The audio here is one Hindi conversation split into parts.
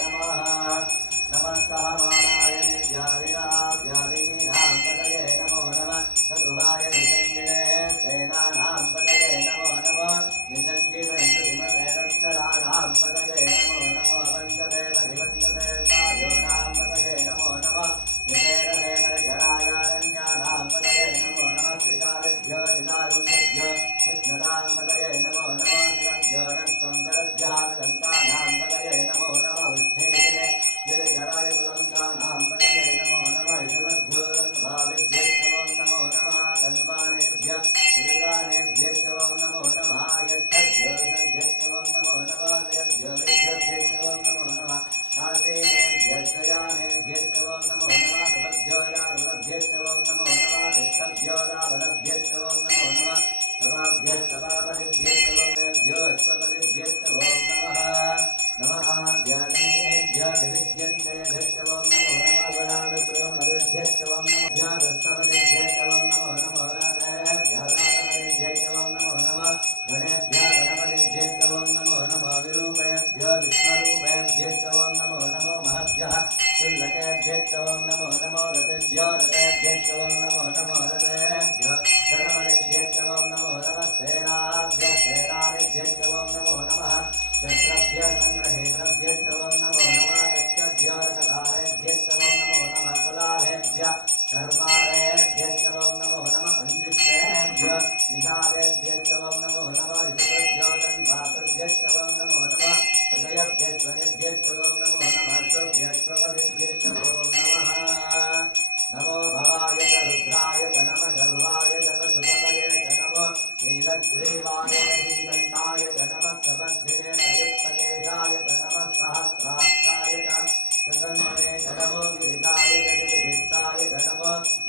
नमः नमः सहमानाय नित्याविना Gracias.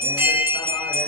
ಎಂದಿತ್ತಮಾರೆ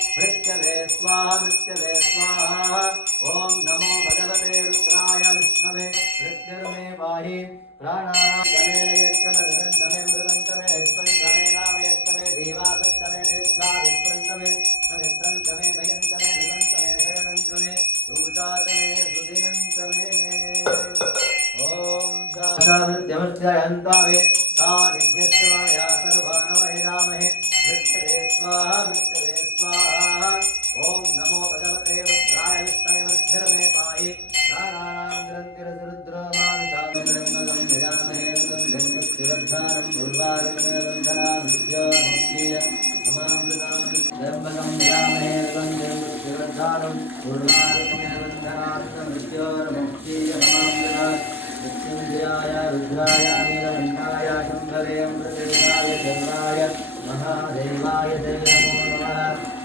मृत्यवे स्वाहा मृत्यवे स्वाहा ओं नमो भगवते रुद्राय विष्णवे। मृत्युर्मे पाहि प्राणायामे मृदङ्कमे हस्तङ्कमे नामयत्तमे देवादत्तमे देवादत्तमे समित्रन्तमे, भयन्तमे, निरन्तमे ॐ सा मृत्यवे स्वाहा मृत्यवे ॐ नमो भगवते रुद्राय विष्णवे मध्यरमे पाहि प्राणानाङ्ग्रन्तिरसुरुद्रवादिधामगन्धनाभिधानं पूर्वादिमेलन्धनाभिद्योमुक्तिय त्र्यम्बकं विरामहे गन्धिरद्धानं पूर्वादिमेलन्धनार्थमृत्योर्मुक्तिय मृत्युञ्जयाय रुद्राय नीलकण्ठाय शम्भवे अमृतेशाय चन्द्राय महादेवाय देवमो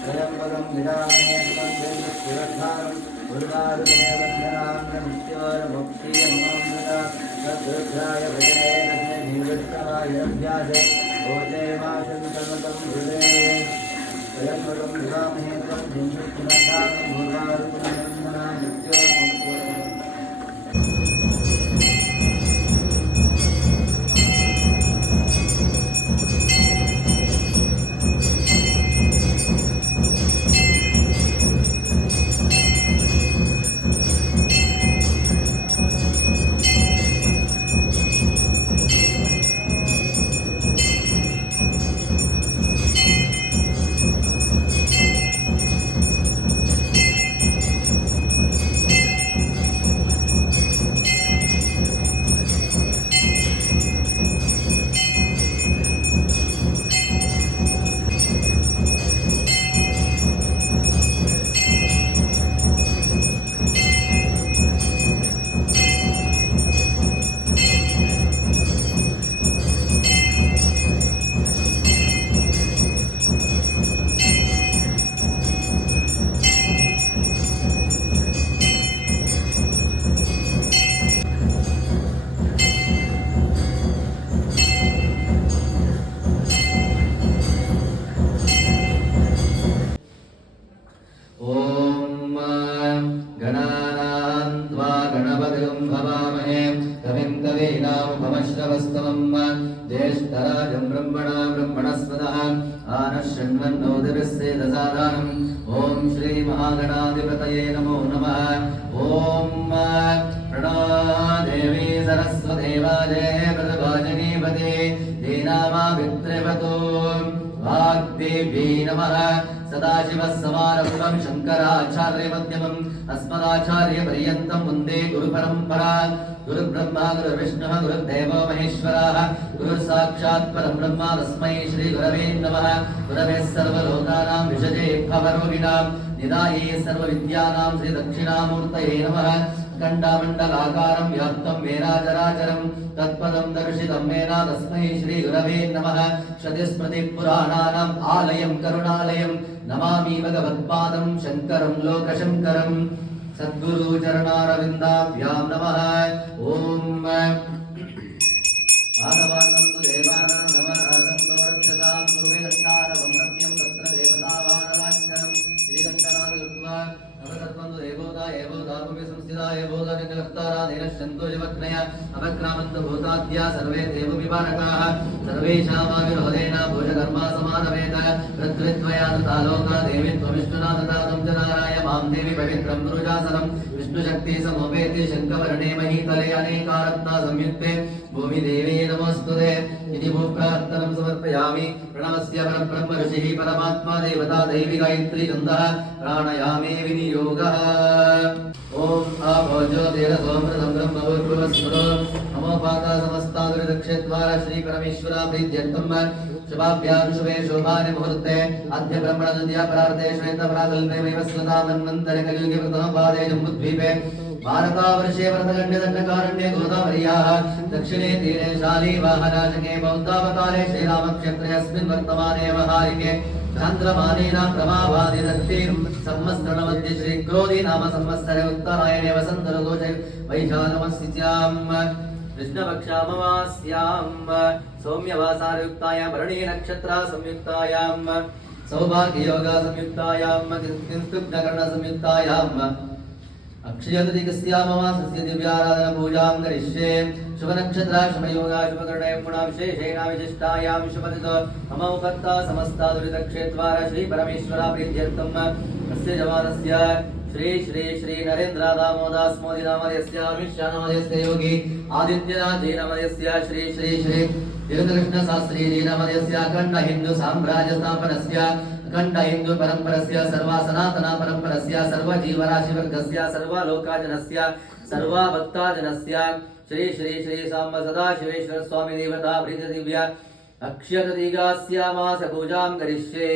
विदामहे सुगन्धिं शिवधारम् उर्वारुदेवन्दनान्नमुक्तियमृता भजे निवृत्तमाय अभ्यासे भोजे वाचन्तमतं हृदे त्र्यम्बकं विदामहे सुगन्धिं शिवधारम् उर्वारुदेवन्दनान्नमुक्तियमृता गणपतिं भवामहे कविं कवीनामुपमश्रवस्तमं ज्येष्ठराजं ब्रह्मणा ब्रह्मणस्पदः आनः शृण्वन्नोदिभिस्सेदसादानम् ॐ श्रीमहागणाधिपतये नमो नमः ॐ प्रणदेवी सरस्वदेवाजय प्रतिभाजनीपते दीनामावित्रिवतो वाग्देवी नमः सदाशिवः समारम्भं शङ्कराचार्यमध्यमम् अस्मदाचार्यपर्यन्तं वन्दे गुरुपरम्परा गुरुब्रह्मा गुरुर्विष्णुः गुरुर्देवो महेश्वरः गुरुसाक्षात् परब्रह्म तस्मै श्रीगुरवे नमः गुरवे सर्वलोकानां विषजे भवरोगिणां निदाये सर्वविद्यानां श्रीदक्षिणामूर्तये नमः ఖండామండలాకారం వ్యాప్తం మేరాజరాచరం తత్పదం దర్శితం మేనా తస్మై శ్రీ గురవే నమ శతిస్మృతి పురాణానాం ఆలయం కరుణాలయం నమామి భగవత్పాదం శంకరం లోక శంకరం సద్గురు చరణారవిందాభ్యాం నమ ఓం ఆదవాదం దేవానాం నమ अवतत्वन्तु देवोता एवोदापि संस्थिता एवोदनिकर्तारा निरश्यन्तो जवग्नय अवक्रामन्तु भूताद्या सर्वे देवविपारकाः सर्वेषामाविरोधेन भोजकर्मा समानवेद ऋत्वित्वया तथा लोका देवी त्वविष्णुना तथा तं च नाराय मां देवि पवित्रं गुरुजासनं विष्णुशक्ति समोपेति शङ्खवर्णे महीतले अनेकारत्ना संयुक्ते भूमिदेवी नमोऽस्तुते इति भूप्रार्थनं समर्पयामि प्रणवस्य परब्रह्म ऋषिः परमात्मा देवता दैवी गायत्री छन्दः प्राणयामे विनियोगः ॐ आभोजो देहसोमृतं ब्रह्मभूर्भुवस्मरो नमोपाता समस्तादुर्दक्षद्वारा श्रीपरमेश्वरा प्रीत्यर्थं शुभाभ्यां शुभे शोभानि मुहूर्ते अद्य ब्रह्मणदुद्या परार्थे श्वेतपराकल्पे वैवस्वता मन्वन्तरे कलियुगे प्रथमपादे जम्बुद्वीपे भारतावर्षे व्रतगण्यदण्डकारण्ये गोदावर्याः दक्षिणे तीरे शालीवाहनाशके बौद्धावतारे श्रीरामक्षेत्रे अस्मिन् वर्तमाने చాంద్రమానేనా ప్రభావాది దత్తేం? సంవత్సరణమధ్య శ్రీ క్రోధి నామ సంవత్సరే ఉత్తరాయణే వసంతరు దోష వైశాలమస్తిత్యాం కృష్ణపక్షామవాస్యాం సౌమ్యవాసారయుక్తాయ భరణీ నక్షత్ర दिव्याराधना पूजां करिष्ये शुभनक्षत्रा शुभयोगा शुभकर्णय गुणाविशेषेण विशिष्टायां शुभतितो मम उपत्ता समस्ता दुरितक्षेत्वार श्रीपरमेश्वरा प्रीत्यर्थम् अस्य जवानस्य श्री श्री श्री नरेन्द्र दामोदास मोदी नामधेयस्य अमित शाह नामधेयस्य योगी आदित्यनाथ जी नामधेयस्य श्री श्री श्री वीरकृष्ण शास्त्री जी नामधेयस्य अखण्ड हिन्दू साम्राज्य स्थापनस्य अखण्ड हिन्दू परम्परस्य सर्वा सनातना परम्परस्य सर्व जीवराशिवर्गस्य सर्व लोकाजनस्य सर्व भक्ताजनस्य श्री श्री श्री साम्ब सदा शिवेश्वर स्वामी देवता प्रीति दिव्य अक्षत दीगास्यामास पूजां करिष्ये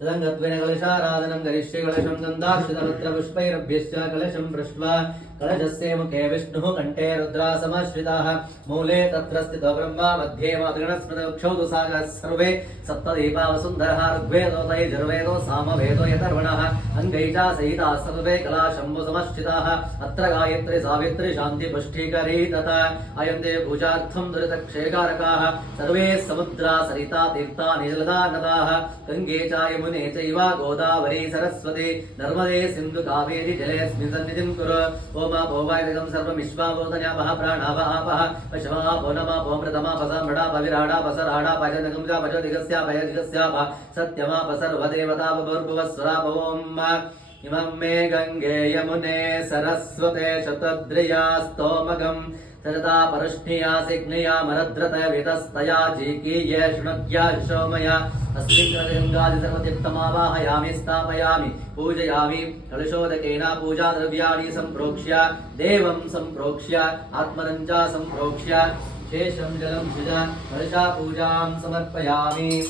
तदङ्गत्वेन कलशाराधनं करिष्ये कलशं गन्धाक्षितमत्र पुष्पैरभ्यश्च कलशं पृष्ट्वा कलशस्य मुखे विष्णुः कण्ठे रुद्रा समश्रिताः मूले तत्र स्थितो ब्रह्मा मध्ये मातृगणस्मृतक्षौ तु सागरः सर्वे सप्तदीपावसुन्दरः ऋग्वेदो तैर्वेदो सामवेदो यतर्वणः अङ्गै च सहिताः सर्वे कलाशम्भु समश्चिताः अत्र गायत्री सावित्री शान्ति पुष्टिकरी तथा अयं ते पूजार्थं दुरितक्षयकारकाः सर्वे समुद्रा सरिता तीर्था निजलदा नदाः गङ्गे च यमुने चैव गोदावरी सरस्वती नर्मदे सिन्धु कावेरी जलेऽस्मिन् सन्निधिं कुरु ओमापो वायुगं सर्वमिश्वाभूतन्यापः प्राणाव आपः पशवापो नमापो मृतमापसमृडाप विराडापसराडाप जगं जाप ज्योतिगस्याप यजिगस्याप सत्यमाप सर्वदेवतापभूर्भुवस्वराप ॐ इमं मे गङ्गे यमुने सरस्वते शतद्रिया स्तोमगम् सजता परुष्णिया सिग्नया मरद्रत वितस्तया जीकीये शृणुद्या शोमया। अस्मिन् गङ्गादि सर्वतीर्थमावाहयामि स्थापयामि। पूजयामि। कलशोदकेन पूजाद्रव्याणि सम्प्रोक्ष्य। देवं सम्प्रोक्ष्य। आत्मनं च सम्प्रोक्ष्य। शेषं जलं शिज कलशा पूजां समर्पयामि।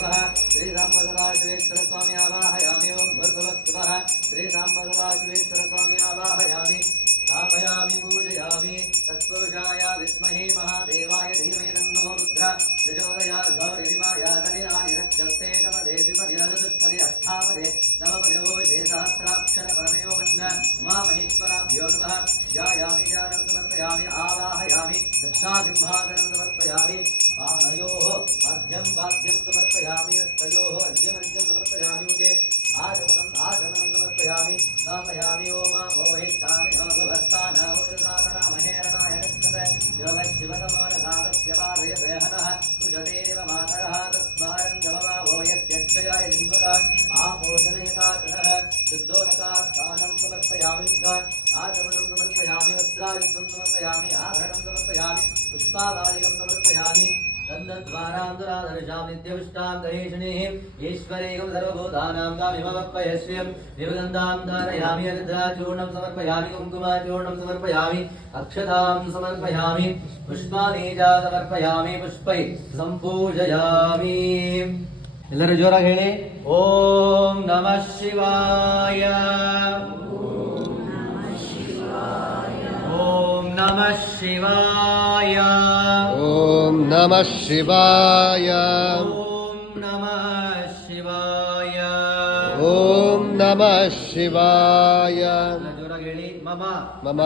भुवः श्रीरामसदाशिवेश्वरस्वामी आवाहयामि ओं भूर्भुवस्वः श्रीरामसदाशिवेश्वरस्वामी आवाहयामि स्थापयामि, पूजयामि। तत्पुरुषाय विद्महे महादेवाय धीमहि तन्नो रुद्र। प्रचोदयात् गौरिमाय सनिरानि रक्षस्ते कपदे विपदि नरदुष्पदे अष्टापदे उमामहेश्वराभ्यो नमः ध्यायामि ध्यानं समर्पयामि, आवाहयामि दक्षासिंहासनं समर्पयामि पादयोः मध्यं वाद्यं समर्पयामि हस्तयोः अर्घ्यमर्घ्यं समर्पयामि मुखे आगमनम् आगमनं समर्पयामि स्थापयामि ओमा भोहिष्ठामि भगवत्तानामोजसादनामहेरणाय गच्छत शिवशिवतमोनसादस्य पादयसेहनः सुषतेरिव मातरः तस्मारङ्गममा भोयस्यक्षयाय लिङ्गदा आपोषणयताचनः शुद्धोदकास्थानं समर्पयामि युद्धात् आगमनं समर्पयामि वस्त्रायुक्तं समर्पयामि, आभरणं समर्पयामि पुष्पावालिकं समर्पयामि। हरिद्राचूर्णं समर्पयामि, कुङ्कुमाचूर्णं समर्पयामि, अक्षतां समर्पयामि पुष्पाणि च समर्पयामि पुष्पै सम्पूजयामि। ಎಲ್ಲರೂ ಜೋರಾಗಿ ಹೇಳಿ ಓಂ ನಮಃ ಶಿವಾಯ ಓಂ ನಮಃ ಶಿವಾಯ ಓಂ ನಮಃ ಶಿವಾಯ ಓಂ ನಮಃ ಶಿವಾಯ ಓಂ ನಮಃ ಶಿವಾಯ ಜೋರಾಗಿ ಹೇಳಿ ಮಮ ಮಮ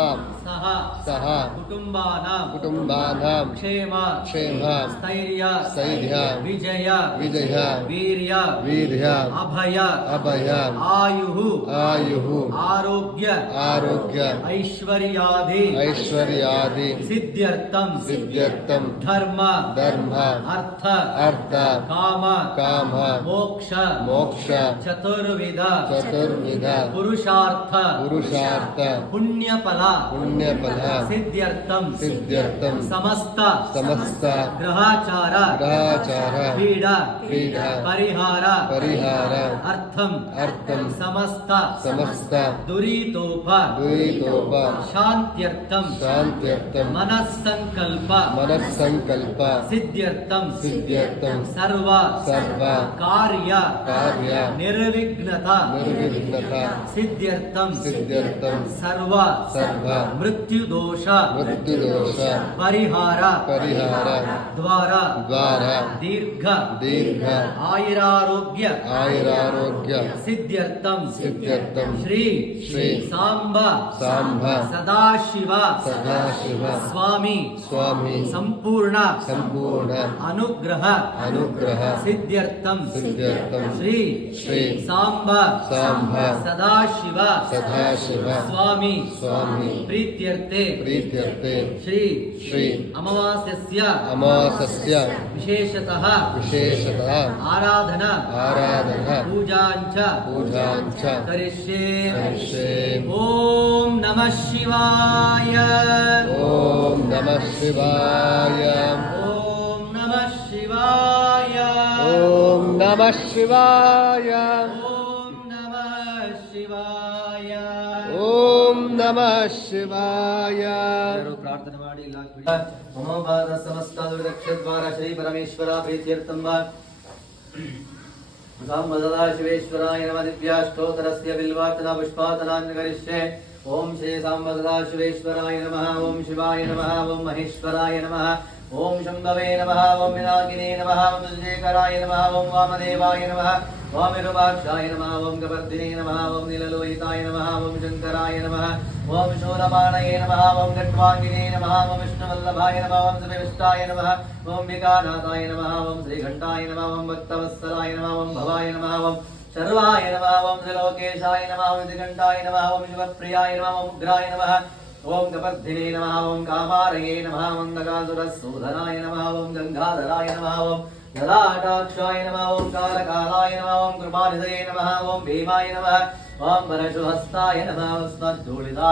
सह सह। कुटुम्बानां। कुटुम्बानां। क्षेम। क्षेम। स्थैर्य। स्थैर्य। विजय। विजय। वीर्य। वीर्य। अभय। अभय। आयुः। आयुः। आरोग्य। आरोग्य। ऐश्वर्यादि। ऐश्वर्यादि। सिद्ध्यर्थं। सिद्ध्यर्थं। धर्म। धर्म। अर्थ। अर्थ। काम। काम। मोक्ष। मोक्ष। चतुर्विध। चतुर्विध। पुरुषार्थ। पुरुषार्थ। पुण्यफल। पुण्य पुण्यफल हाँ। सिद्ध्यर्थम सिद्ध्यर्थम समस्त समस्त। ग्रहाचार ग्रहाचार क्रीडा क्रीडा परिहार परिहार अर्थम अर्थम समस्त समस्त। दुरीतोप दुरीतोप। शांत्यर्थम शांत्यर्थम मनस्संकल्प मनस्संकल्प। सिद्ध्यर्थम सिद्ध्यर्थम सर्व सर्व। कार्य कार्य। निर्विघ्नता निर्विघ्नता। सिद्ध्यर्थम सिद्ध्यर्थम सर्व। सर्व। मृत्युदोष। मृत्युदोष। परिहार। परिहार। द्वारा। द्वारा। दीर्घ। दीर्घ। आयुरारोग्य। आयुरारोग्य। सिद्ध्यर्थम सिद्ध्यर्थम श्री श्री सांब सांब सदाशिव। सदाशिव। स्वामी। स्वामी। संपूर्ण। संपूर्ण। अनुग्रह। अनुग्रह। सिद्ध्यर्थम सिद्ध्यर्थम श्री श्री सांब सांब सदाशिव। सदाशिव। स्वामी। स्वामी। प्रीति प्रीत्यर्थे। प्रीत्यर्थे। श्री श्री अमावास्यस्य। अमासस्य विशेषतः। विशेषतः। आराधना। आराधना। पूजाञ्च। पूजाञ्च। करिष्ये। करिष्ये। ॐ नमः शिवाय। ॐ नमः शिवाय। ॐ नमः शिवाय। ॐ नमः शिवाय। ನಮಃ ಶಿವಾಯ ಪ್ರಾರ್ಥನೆ ಮಾಡಿ ಮನೋಭಾರ ಸಮಸ್ತ ದುರ್ದಕ್ಷದ್ವಾರ ಶ್ರೀ ಪರಮೇಶ್ವರ ಪ್ರೀತ್ಯರ್ಥಂಬ ಮದದಾ ಶಿವೇಶ್ವರಾಯ ನಮ ದಿವ್ಯಾಷ್ಟೋತ್ತರಸ್ಯ ಬಿಲ್ವಾತನ ಪುಷ್ಪಾತನಾನ್ ಕರಿಷ್ಯೆ ಓಂ ಶ್ರೀ ಸಾಂಬದಾ ಶಿವೇಶ್ವರಾಯ ನಮಃ ಓಂ ಶಿವಾಯ ನಮಃ ಓಂ ಮಹೇಶ್ವರಾಯ ನಮಃ ಓಂ ಶಂಭವೇ ನಮಃ ಓಂ ವಿನಾಗಿನೇ ನಮಃ ಓಂ ಸುಜೇಕರಾಯ ನಮಃ ಓಂ ವಾಮದೇವಾಯ ನಮಃ ఓమిరువాక్షాయ నమ ఓం గవర్ధినే నమ ఓం నిలలోహితాయ నమ ఓం శంకరాయ నమ ఓం శూలపాణయే నమ ఓం గట్వాంగినే నమ ఓం విష్ణువల్లభాయ నమ ఓం శ్రీవిష్టాయ నమ ఓం వికానాథాయ నమ ఓం శ్రీఘంటాయ నమ ఓం భక్తవత్సలాయ నమ ఓం భవాయ నమ ఓం శర్వాయ నమ ఓం శ్రీలోకేశాయ నమ ఓం దిగంటాయ నమ ఓం శివప్రియాయ నమ ఓం ఉగ్రాయ నమ ఓం గపర్ధినే నమ ఓం కామారయే నమ ఓం గంగాధురసూధనాయ నమ ఓం గంగాధరాయ నమ ఓం जलाटाक्षाय नमः ॐ कालकालाय नमः ॐ कृपानिधये नमः ॐ भीमाय नमः ॐ परशुहस्ताय नमः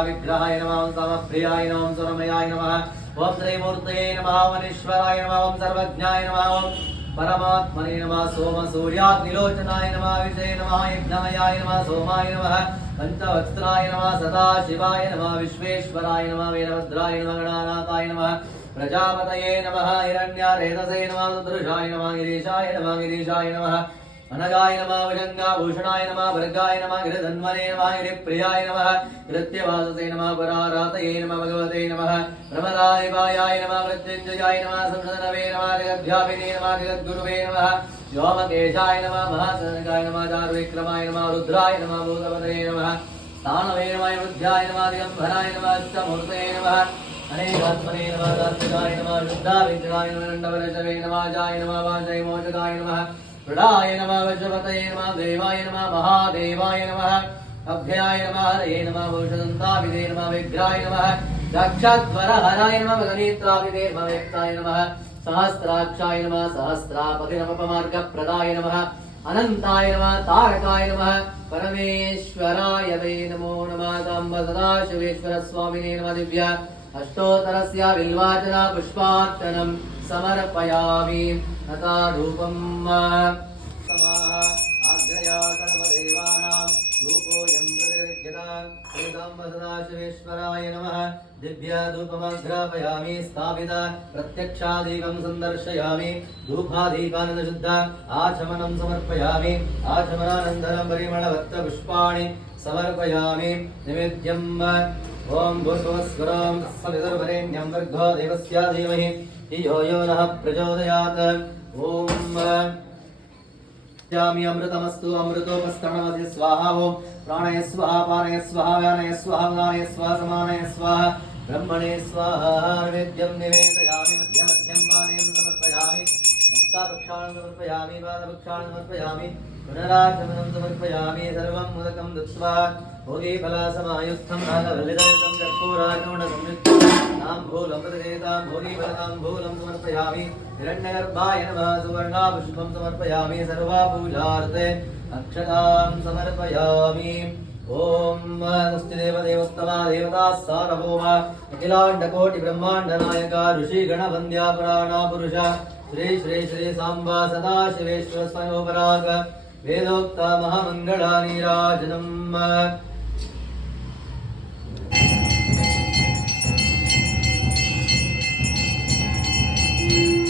विग्रहाय नमः ॐ समप्रियाय नमः ॐ सुरमयाय नमः ॐ त्रिमूर्तये नमः वनीश्वराय नमः ॐ सर्वज्ञाय नमः ॐ परमात्मने नमः सोमसूर्याग्निलोचनाय नमः विषये नमः यज्ञमयाय नमः सोमाय नमः पञ्चवक्त्राय नमः सदाशिवाय नमः विश्वेश्वराय नमः वीरभद्राय नमः गणानाथाय नमः प्रजापतये नमः हिरण्यारेतसे नमः सुदृशाय नमः गिरीशाय नमः गिरीशाय नमः अनगाय नमः भुजङ्गाभूषणाय नमः भर्गाय नमः गिरिधन्वने नमः गिरिप्रियाय नमः कृत्यवाससे नमः परारातये नमः भगवते नमः प्रमदायवायाय नमः मृत्युञ्जयाय नमः संसदनवे नमः जगद्भ्यापिने नमः जगद्गुरुवे नमः व्योमकेशाय नमः महासनकाय नमः चारुविक्रमाय नमः रुद्राय नमः भूतपतये नमः स्थानवे नमः बुद्ध्याय नमः दिगम्बराय नमः अष्टमूर्तये नमः अनेकात्मने नमः दात्विकाय नमः शुद्धाविद्याय नमः दण्डवरशवे नमः जाय नमः वाजय मोचकाय नमः मृडाय नमः वज्रपतये नमः देवाय नमः महादेवाय नमः अभ्याय नमः हरये नमः भूषदन्ताभिदे नमः विग्राय नमः साक्षात्वरहराय नमः गणेत्राभिदे नमः व्यक्ताय नमः सहस्राक्षाय नमः सहस्रापतिनमपमार्गप्रदाय नमः अनन्ताय नमः तारकाय नमः परमेश्वराय वै नमो नमः साम्ब सदाशिवेश्वरस्वामिने नमः दिव्य अष्टोत्तरस्य बिल्वाचना पुष्पार्चनं समर्पयामि तथा रूपम् आग्रया सर्वदेवानां रूपोऽयं प्रतिविद्यता श्रीसाम्ब सदाशिवेश्वराय नमः दिव्यधूपमग्रापयामि स्थापित प्रत्यक्षादीपं सन्दर्शयामि धूपादीपानन्दशुद्ध आचमनं समर्पयामि आचमनानन्तरं परिमलवत्तपुष्पाणि समर्पयामि निवेद्यम् ఓం భూర్భువస్వరం విదర్భరేణ్యం వర్గో దేవస్యా ధీమహి. యో యో నః ప్రచోదయాత్. ఓం. యామి అమృతమస్తు అమృతోపస్తరణమతి స్వాహ ఓం. ప్రాణయ స్వాహ పానయ స్వాహ వ్యానయ స్వాహ ఉదానయ స్వాహ సమానయ స్వాహ. బ్రహ్మణే స్వాహ నైవేద్యం నివేదయామి మధ్య మధ్యం పానీయం సమర్పయామి హస్తాభక్షాణం సమర్పయామి పాదభక్షాణం సమర్పయామి పునరాగమనం సమర్పయామి సర్వం ముదకం దత్వా भोगीफलासमायुक्तं नागवल्लिदलितं कर्पूरागुणसंयुक्तं ताम्बूलमृतजेतां भोगीफलताम्बूलं समर्पयामि हिरण्यगर्भाय नमः सुवर्णापुष्पं समर्पयामि सर्वापूजार्थे अक्षतां समर्पयामि ॐ नमस्ते देवदेवोत्तमा देवता सार्वभौम अखिलाण्डकोटिब्रह्माण्डनायक ऋषिगणवन्द्या पुराणापुरुष श्री श्री श्री साम्बा सदाशिवेश्वर स्वयोपराग वेदोक्त महामङ्गलानीराजनम् you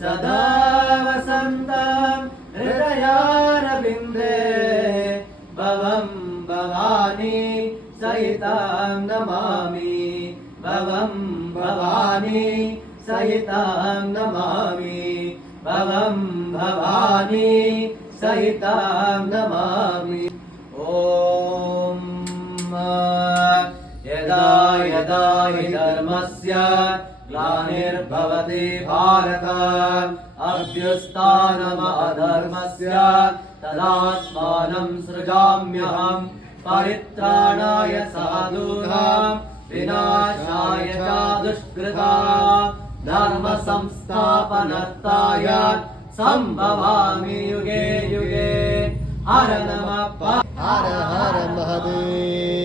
सदा वसन्तं हृदयारविन्दे भवं भवानी सहितां नमामि। भवं भवानी सहितां नमामि। भवं भवानी सहितां नमामि। ॐ यदा यदा हि धर्मस्य ग्लानिर्भवति भारत अभ्युत्थानमधर्मस्य तदात्मानं सृजाम्यहं। परित्राणाय साधूनां विनाशाय च दुष्कृता। धर्मसंस्थापनर्ताय सम्भवामि युगे युगे। हर नमः। हर हर महादेव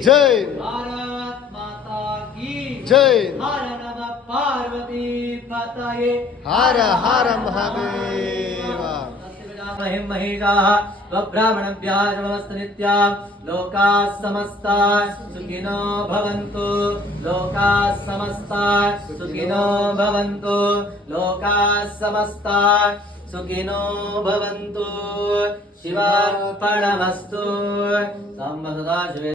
जय। भारत माता की। जय। हर नमः पार्वती पतये। हर हर महादेव। महिं महिषाः स्वब्राह्मणभ्याजमस्तु नित्या लोकाः समस्ताः सुखिनो भवन्तु। लोकाः समस्ताः सुखिनो भवन्तु। लोकाः समस्ताः सुखिनो भवन्तु। शिवार्पणमस्तु। शिवे